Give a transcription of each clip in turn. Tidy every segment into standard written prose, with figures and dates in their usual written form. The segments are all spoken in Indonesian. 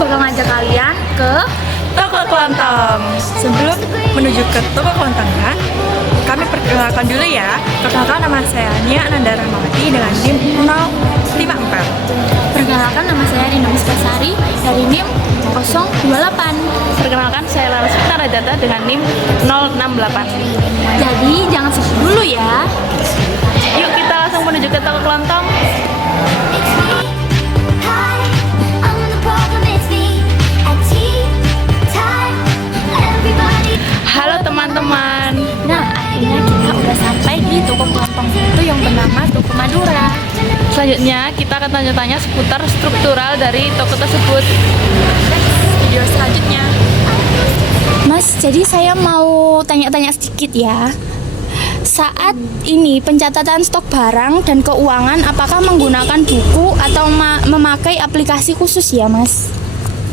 bakal ngajak kalian ke Toko Kelontong. Sebelum menuju ke Toko Kelontongnya, kami perkenalkan dulu ya. Perkenalkan, nama saya Nia Ananda Rahmawati dengan NIM 054. Perkenalkan, nama saya Rina Miskasari dari NIM 028. Perkenalkan, saya Laras Fitarajata dengan NIM 068. Jadi jangan sesuai dulu ya. Yuk kita langsung menuju ke Toko Kelontong. Halo teman-teman. Nah, akhirnya kita udah sampai di toko kelontong itu yang bernama Toko Madura. Selanjutnya kita akan tanya-tanya seputar struktural dari toko tersebut. Video selanjutnya. Mas, jadi saya mau tanya-tanya sedikit ya. Saat ini pencatatan stok barang dan keuangan apakah menggunakan buku atau memakai aplikasi khusus ya, Mas?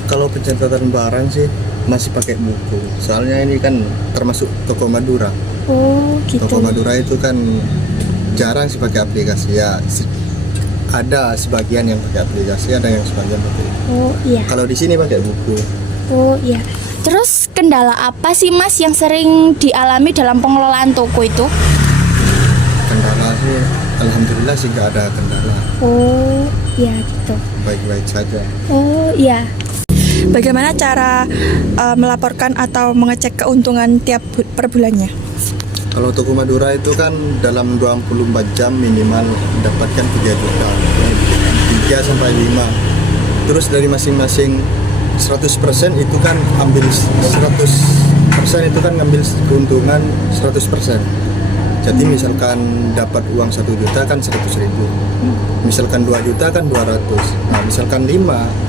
Kalau pencatatan barang sih masih pakai buku. Soalnya ini kan termasuk Toko Madura. Oh, gitu. Toko Madura itu kan jarang sih pakai aplikasi ya. Ada sebagian yang pakai aplikasi, ada yang sebagian pakai. Oh, iya. Kalau di sini pakai buku. Oh, iya. Terus kendala apa sih, Mas, yang sering dialami dalam pengelolaan toko itu? Kendala sih, alhamdulillah sih nggak ada kendala. Oh, iya gitu. Baik-baik saja. Oh, iya. Bagaimana cara melaporkan atau mengecek keuntungan tiap per bulannya? Kalau Toko Madura itu kan dalam 24 jam minimal mendapatkan 3 juta. 3 sampai 5. Terus dari masing-masing 100% itu kan ambil 100% itu kan ngambil keuntungan 100%. Jadi misalkan dapat uang 1 juta kan 100.000. Misalkan 2 juta kan 200. Nah, misalkan 5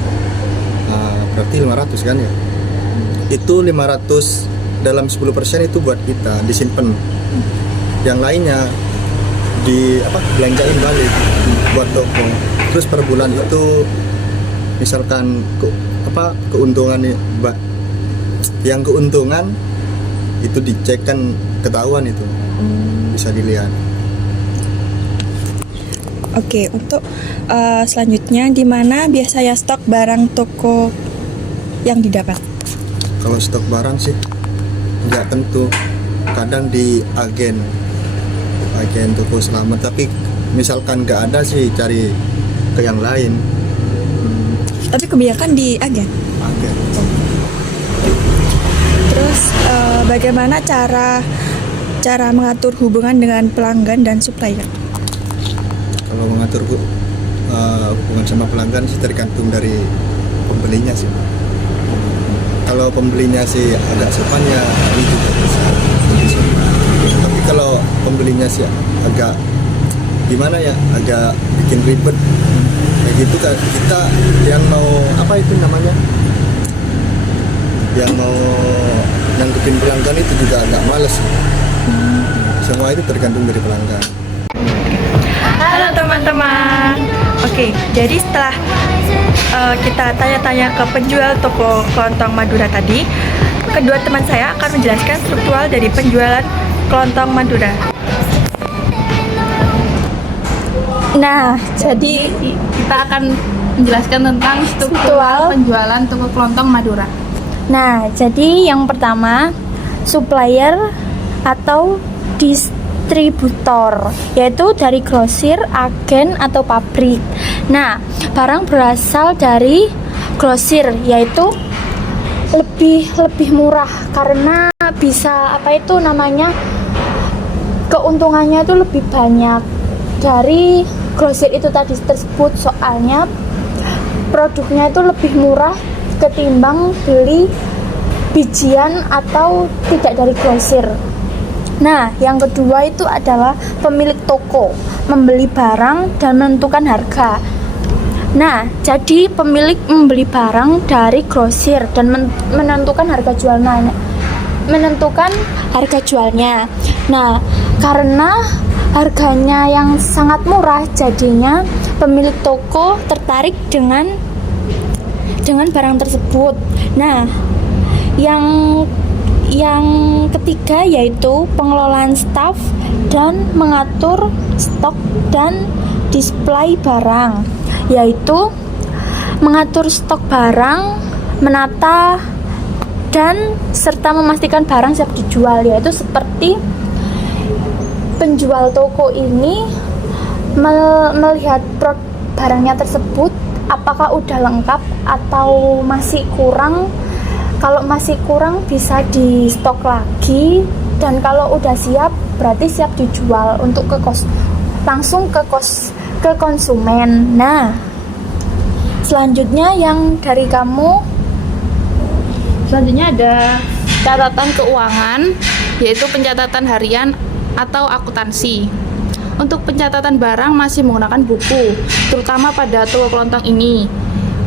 berarti 500 kan ya. Itu 500 dalam 10% itu buat kita disimpan. Yang lainnya belanjain balik buat toko. Terus per bulan itu misalkan keuntungan yang keuntungan itu dicek kan, ketahuan itu. Bisa dilihat. Oke, untuk selanjutnya di mana biasanya stok barang toko yang didapat? Kalau stok barang sih nggak tentu, kadang di agen toko selamat, tapi misalkan nggak ada sih cari ke yang lain. Tapi kebanyakan di agen. Terus bagaimana cara mengatur hubungan dengan pelanggan dan supplier? Kalau mengatur hubungan sama pelanggan sih tergantung dari pembelinya sih. Kalau pembelinya sih agak sopan ya ini juga bisa. Tapi kalau pembelinya sih agak gimana ya, agak bikin ribet kayak gitu kan, kita yang mau yang mau nangkepin pelanggan itu juga agak males. Semua itu tergantung dari pelanggan. Halo teman-teman. Oke, jadi setelah kita tanya-tanya ke penjual Toko Kelontong Madura tadi, kedua teman saya akan menjelaskan struktural dari penjualan Kelontong Madura. Nah, jadi Kita akan menjelaskan tentang struktural penjualan Toko Kelontong Madura. nah, jadi yang pertama supplier atau distributor, yaitu dari grosir, agen atau pabrik. Nah, barang berasal dari grosir yaitu lebih murah karena bisa keuntungannya itu lebih banyak dari grosir itu tadi tersebut, soalnya produknya itu lebih murah ketimbang beli bijian atau tidak dari grosir. Nah, yang kedua itu adalah pemilik toko membeli barang dan menentukan harga. Nah, jadi pemilik membeli barang dari grosir dan menentukan harga jualnya. Nah, karena harganya yang sangat murah, jadinya pemilik toko tertarik dengan barang tersebut. Nah, yang ketiga yaitu pengelolaan staf dan mengatur stok dan display barang, yaitu mengatur stok barang menata dan serta memastikan barang siap dijual, yaitu seperti penjual toko ini melihat barangnya tersebut apakah udah lengkap atau masih kurang. Kalau masih kurang bisa di stok lagi, dan kalau udah siap berarti siap dijual untuk langsung ke konsumen. Nah, selanjutnya yang dari kamu, Selanjutnya ada catatan keuangan, yaitu pencatatan harian atau akuntansi. Untuk pencatatan barang masih menggunakan buku, terutama pada toko kelontong ini.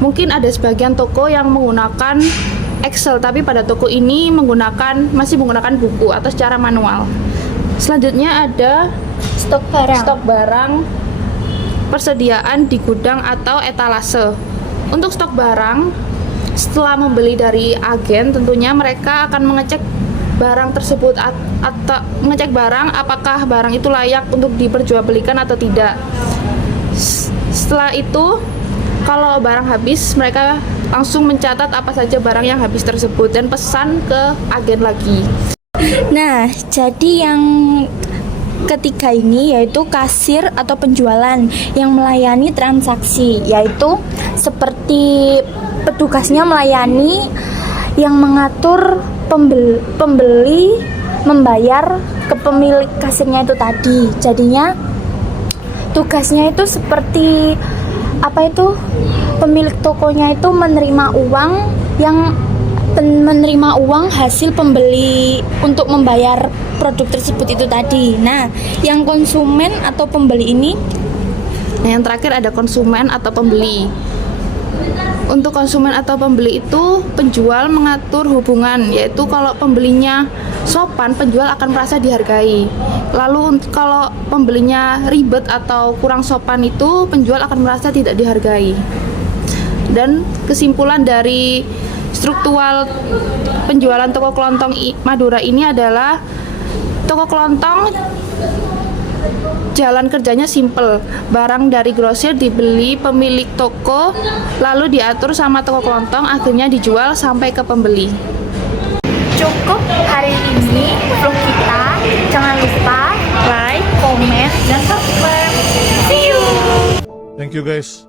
Mungkin ada sebagian toko yang menggunakan Excel, tapi pada toko ini masih menggunakan buku atau secara manual. Selanjutnya ada stok barang, persediaan di gudang atau etalase. Untuk stok barang, setelah membeli dari agen, tentunya mereka akan mengecek barang tersebut atau mengecek barang apakah barang itu layak untuk diperjualbelikan atau tidak. Setelah itu, kalau barang habis, mereka langsung mencatat apa saja barang yang habis tersebut dan pesan ke agen lagi. Nah, jadi yang ketiga ini yaitu kasir atau penjualan yang melayani transaksi, yaitu seperti petugasnya melayani yang mengatur pembeli membayar ke pemilik kasirnya itu tadi. Jadinya tugasnya itu seperti pemilik tokonya itu menerima uang hasil pembeli untuk membayar produk tersebut itu tadi. Nah, yang konsumen atau pembeli ini, Yang terakhir ada konsumen atau pembeli. Untuk konsumen atau pembeli itu, penjual mengatur hubungan, yaitu kalau pembelinya sopan, penjual akan merasa dihargai. Lalu kalau pembelinya ribet atau kurang sopan itu, penjual akan merasa tidak dihargai. Dan kesimpulan dari struktural penjualan toko kelontong Madura ini adalah toko kelontong jalan kerjanya simple. Barang dari grosir dibeli pemilik toko, lalu diatur sama toko kelontong, akhirnya dijual sampai ke pembeli. cukup hari ini vlog kita. Jangan lupa like, komen, dan subscribe. See you. Thank you guys.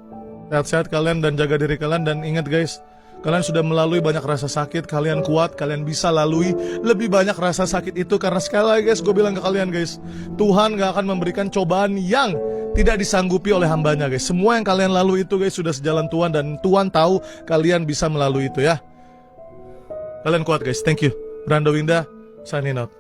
Sehat-sehat kalian dan jaga diri kalian, dan ingat guys, kalian sudah melalui banyak rasa sakit, kalian kuat, kalian bisa lalui lebih banyak rasa sakit itu. Karena sekali lagi guys, gue bilang ke kalian guys, Tuhan gak akan memberikan cobaan yang tidak disanggupi oleh hambanya guys. Semua yang kalian lalui itu guys sudah sejalan Tuhan, dan Tuhan tahu kalian bisa melalui itu ya. Kalian kuat guys, thank you. Brando Winda, signing out.